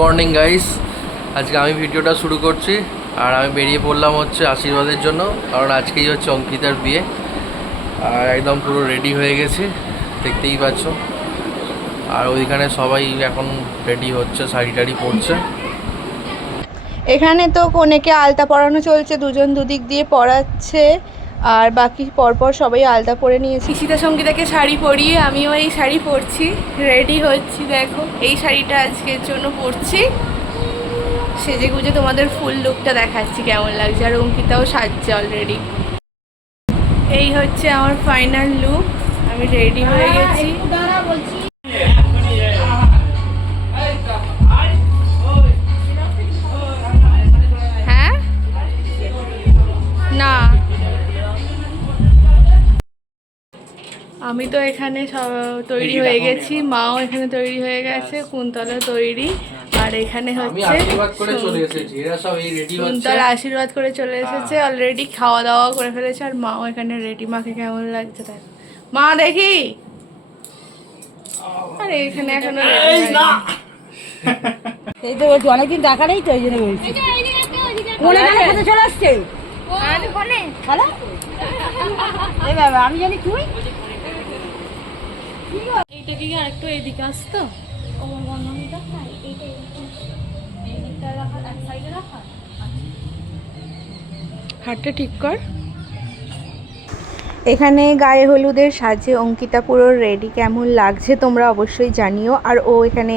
Morning guys আজকে আমি ভিডিওটা শুরু করছি, আর আমি বেরিয়ে পড়লাম হচ্ছে আশীর্বাদের জন্য, কারণ আজকেই হচ্ছে অঙ্কিতার বিয়ে। আর একদম পুরো রেডি হয়ে গেছে, দেখতেই পাচ্ছ। আর ওইখানে সবাই এখন রেডি হচ্ছে, শাড়ি টাড়ি পরছে। এখানে তো কনেকে আলতা পরানো চলছে, দুজন দুদিক দিয়ে পরাচ্ছে। আর বাকি পরপর সবাই আলতা করে নিয়েছি। ঈশিতা সঙ্গীতাকে শাড়ি পরিয়ে আমিও এই শাড়ি পরছি। রেডি হচ্ছি, দেখো। এই শাড়িটা আজকের জন্য পরছি। সেজে গুজে তোমাদের ফুল লুকটা দেখাচ্ছি, কেমন লাগছে। আর অঙ্কিতাও সাজছে অলরেডি এই হচ্ছে আমার ফাইনাল লুক আমি রেডি হয়ে গেছি। আমি তো এখানে সব তৈরি হয়ে গেছি মাও এখানে তৈরি হয়ে গেছে কুন্তলা তৈরি। আর এখানে হচ্ছে আশীর্বাদ করে চলে এসেছি এরা সব এই রেডি হচ্ছে। কুন্তলা আশীর্বাদ করে চলে এসেছে অলরেডি খাওয়া দাওয়া করে ফেলেছে আর মাও এখানে রেডি মাকে কেমন লাগছে দেখ। মা দেখি। আরে এখানে এখনও এই তো বলছি অনেকদিন টাকা নেই তো এই জন্য বলছি। কোনে চলে আসছে? হ্যালো? এই বাবা আমি জানি তুই? এইটা কি আর একটু এদিকে আসতো ওমর বন্ধনীটা খাই এইটা এইদিকটা রাখা এক সাইডে রাখা। হাতটা ঠিক কর। এখানে গায়ে হলুদের সাজে অঙ্কিতা পুরো রেডি কেমন লাগছে তোমরা অবশ্যই জানিও। আর ও এখানে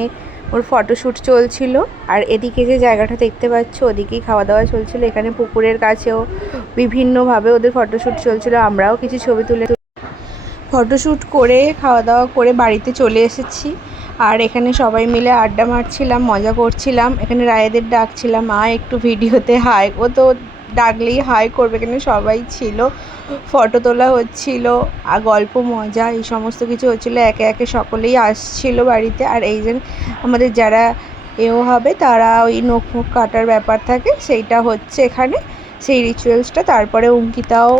ওর ফটোশ্যুট চলছিল। আর এদিকে যে জায়গাটা দেখতে পাচ্ছ ওদিকেই খাওয়া দাওয়া চলছিল। এখানে পুকুরের কাছেও বিভিন্নভাবে ওদের ফটোশ্যুট চলছিল। আমরাও কিছু ছবি তুলে ফটোশ্যুট করে খাওয়া দাওয়া করে বাড়িতে চলে এসেছি। আর এখানে সবাই মিলে আড্ডা মারছিলাম, মজা করছিলাম। এখানে রায়েদের ডাকছিলাম মা একটু ভিডিওতে হাই ও তো ডাকলেই হাই করবে, এখানে সবাই ছিল। ফটো তোলা হচ্ছিল আর গল্প, মজা, এই সমস্ত কিছু হচ্ছিল। একে একে সকলেই আসছিল বাড়িতে। আর এই যে আমাদের যারা এও হবে, তারা ওই নখ, মুখ কাটার ব্যাপার থাকে, সেইটা হচ্ছে এখানে। সেই রিচুয়ালসটা তারপরে অঙ্কিতাও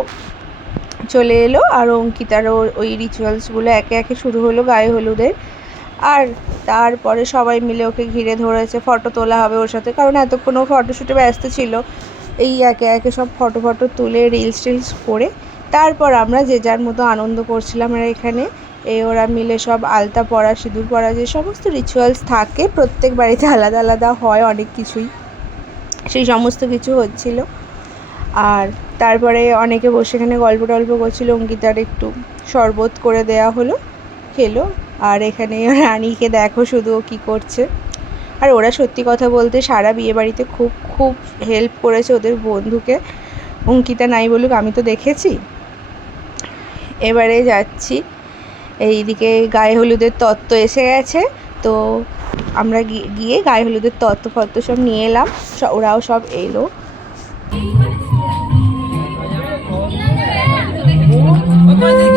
চলে এলো আর অঙ্কিতারও ওই রিচুয়ালসগুলো একে একে শুরু হলো গায়ে হলুদের। আর তারপরে সবাই মিলে ওকে ঘিরে ধরেছে ফটো তোলা হবে ওর সাথে। কারণ এতক্ষণ ও ফটোশ্যুটে ব্যস্ত ছিল। এই একে একে সব ফটো ফটো তুলে রিলস টিলস করে তারপর আমরা যে যার মতো আনন্দ করছিলাম আর এখানে এই ওরা মিলে সব আলতা পরা, সিঁদুর পরা, যে সমস্ত রিচুয়ালস থাকে, প্রত্যেক বাড়িতে আলাদা আলাদা হয় অনেক কিছুই। সেই সমস্ত কিছু হচ্ছিল। আর তারপরে অনেকে বসে এখানে গল্প টল্প করছিল, অঙ্কিতার একটু শরবত করে দেয়া হলো, খেলো, আর এখানে রানীকে দেখো শুধু ও কী করছে। আর ওরা সত্যি কথা বলতে সারা বিয়ে বাড়িতে খুব খুব হেল্প করেছে ওদের বন্ধুকে। অঙ্কিতা নাই বলুক, আমি তো দেখেছি। এবারে যাচ্ছি, এইদিকে গায়ে হলুদের তত্ত্ব এসে গেছে, তো আমরা গিয়ে গায়ে হলুদের তত্ত্ব ফত্ত্ব সব নিয়ে এলাম ওরাও সব এলো। পায়ে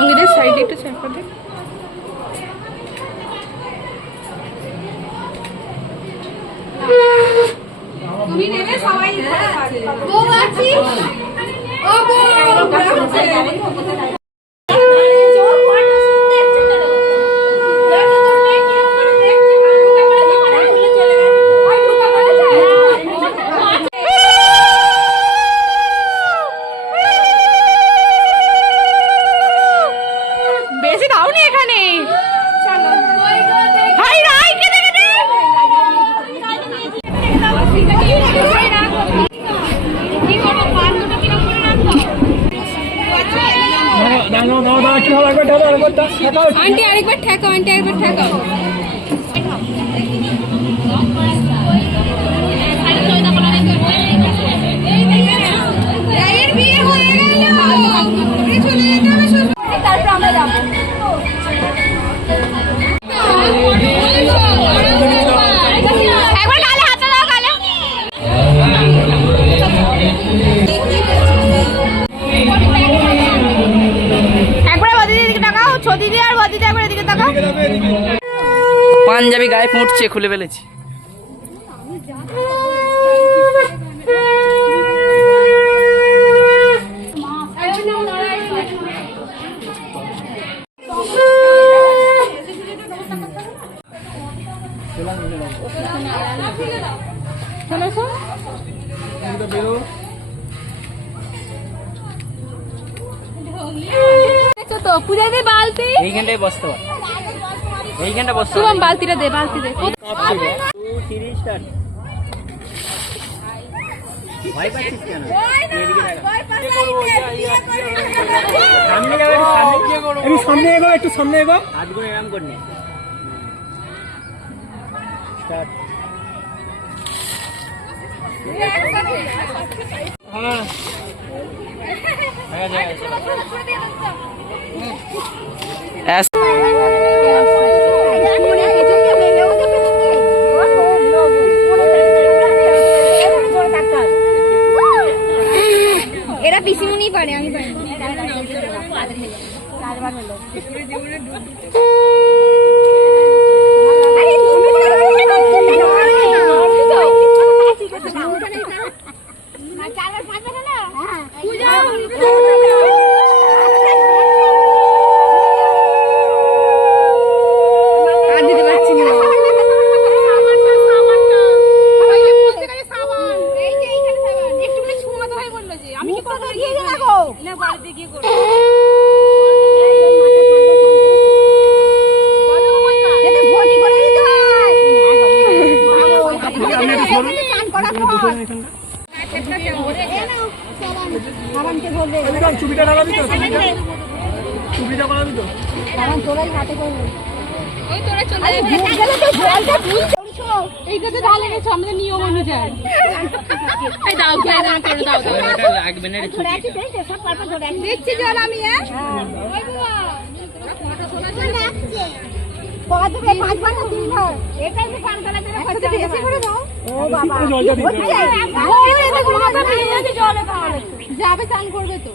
অঙ্গিদের সাইডে একটু তুমি নেবে সবাই আন্টি আরেকবার ঠেকাও আন্টি আরেকবার ঠেকাও। তারপর আমরা যাব। গায়ে ফুটছে খুলে ফেলেছি। তো পূজায় দে বালতি? এইখানটায় বসতে পার। এইখানটা বসতে শুভম বালতিটা দে বালতি দে। ভয় পাচ্ছিস কেন? একটু সামনে এগো একটু সামনে এগো হাতগুলো এরম করে নে। Start. হ্যাঁ দেখা যায় এরা পিসিমনি পারে আমি পারি আর দিতে পারছি না আমি কি করব দিয়ে গেলা গো না বাড়িতে গিয়ে করব এতে ভর্তি করে দিতে হয় চান সাবানকে ধরবে লাগাবি তো চুপিটা করাবি তো তোরাই হাতে করবে ওই তোরা চলে আমাদের নিয়ম অনুযায়ী দাও দাও দাও। লাগবে না দিচ্ছি জল আমি হ্যাঁ এটাই তো খরচা বেশি করে দাও। ও বাবা। জলটা ওই এতে কোনো কথা জলে তাহলে। যাবে চান করবে তো।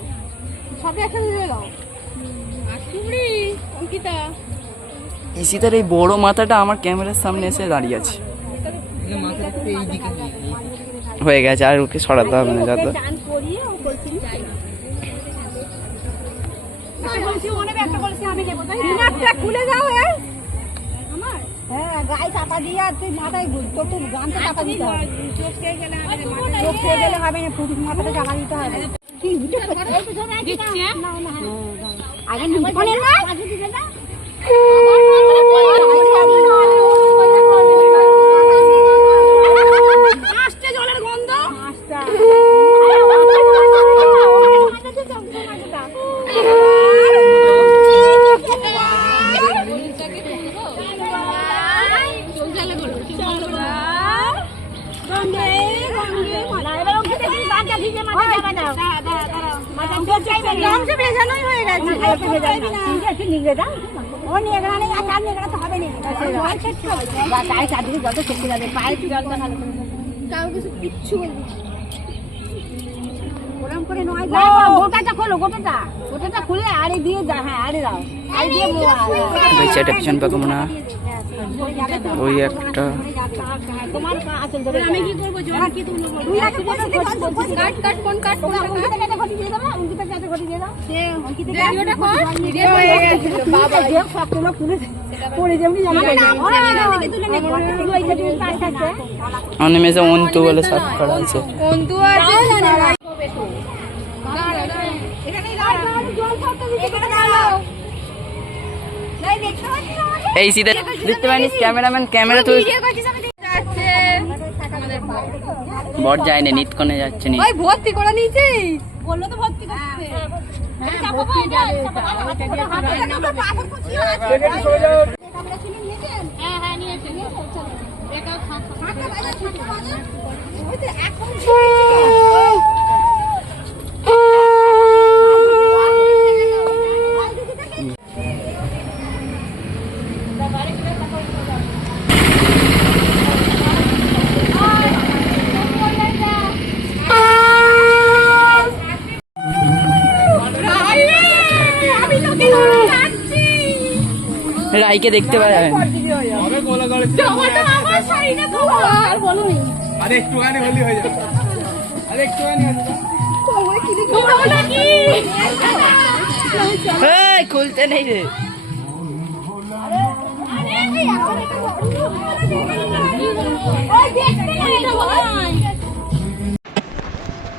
সবে একসাথে দিয়ে দাও। আশুড়ি অঙ্কিতা। ইসিতার এই বড় মাথাটা আমার ক্যামেরার সামনে এসে দাঁড়িয়ে আছে। হয়ে গেছে আর ওকে সরাতে হবে না যত তাই সিনারটা খুলে এ আমার হ্যাঁ গায়ে চাপা দিয়ে আর তুই মাথায় তোর তো চাপা দিতে হবে চোখ খেয়ে গেলে হবে না মাথাটা চাপা দিতে হবে কি হ্যাঁ আগে নিপনে না আগে দিবে না আসছে জলের গন্ধ চোখ জ্বালা করো চোখ জ্বালা করো কাউ কিছু কিচ্ছু বলবি না। গোটাটা খোলো গোটাটা গোটাটা খুলে আরে দিয়ে যা হ্যাঁ আরে দাও বেচাটা পিছন পাকো হয়। ওই একটা তোমার আসল ধরে আমি কি করব জল কি বসে cut cut phone cut phone Ankita না অন্তু বলে সার্চ করা আছে এই সিধে, দেখতে পারিস ক্যামেরাম্যান, ক্যামেরা তুই বট যায়নি, নিতকনে যাচ্ছে নি ভর্তি করে নিয়েছিস? বলল তো ভর্তি করতে। হ্যাঁ আরে একটুখানি হলি খুলতে নেই রে।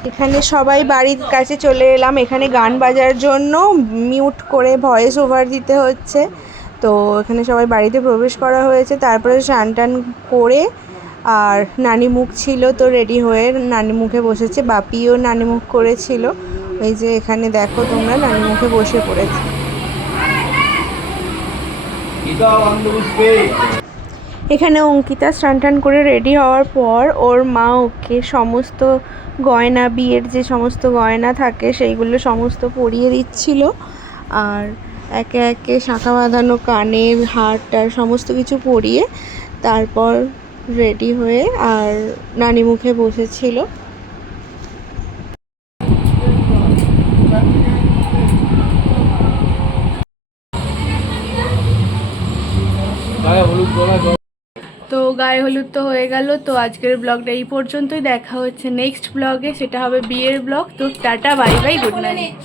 এখানে সবাই বাড়ির কাছে চলে এলাম। এখানে গান বাজার জন্য মিউট করে ভয়েস ওভার দিতে হচ্ছে। তো এখানে সবাই বাড়িতে প্রবেশ করা হয়েছে। তারপরে স্নান টান করে আর নানি মুখ ছিল তো রেডি হয়ে নানি মুখে বসেছে। বাপিও নানি মুখ করেছিল। ওই যে এখানে দেখো তোমরা, নানি মুখে বসে পড়েছে। এখানে অঙ্কিতা স্নান টান করে রেডি হওয়ার পর ওর মা ওকে সমস্ত গয়না, বিয়ের যে সমস্ত গয়না থাকে, সেইগুলো সমস্ত পরিয়ে দিচ্ছিল। আর একে একে শাঁখা বাঁধানো কানের হারটার সমস্ত কিছু পরিয়ে তারপর রেডি হয়ে আর নানি মুখে বসেছিল। তো গায়ে হলুদ তো হয়ে গেল, তো আজকের ব্লগটা এই পর্যন্তই। দেখা হচ্ছে নেক্সট ব্লগে সেটা হবে বিয়ের ব্লগ তো tata bye bye good night